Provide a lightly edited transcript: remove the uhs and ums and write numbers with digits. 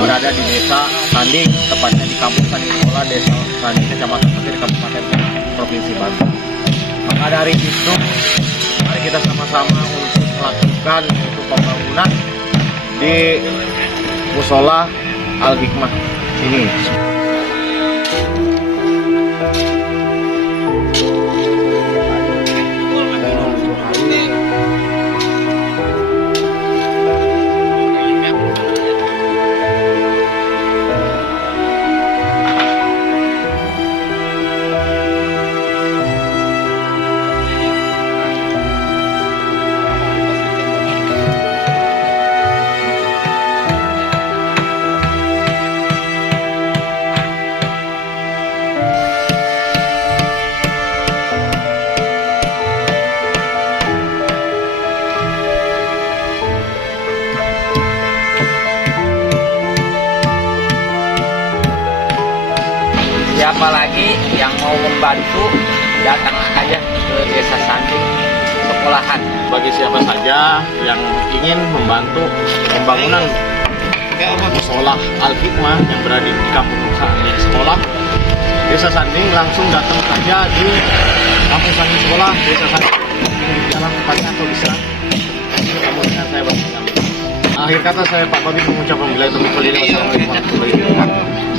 berada di Desa Sanding, tepatnya di Kampung Sanding Sekolah, Desa Sanding, Kecamatan Petir, Kabupaten Provinsi Banten. Maka dari itu, mari kita sama-sama untuk melakukan untuk pembangunan di Musola Al-Hikmah ini. Siapa lagi yang mau membantu, datang aja ke Desa Sanding sekolahan. Bagi siapa saja yang ingin membantu pembangunan Musola Al-Hikmah yang berada di Kampung Sanding Sekolah, Desa Sanding, langsung datang saja di Kampung Sanding Sekolah, Desa Sanding, di jalan tepatnya, atau bisa kamu dengan saya bersama. Akhir kata saya Pak Babi mengucapkan wassalamualaikum warahmatullahi wabarakatuh.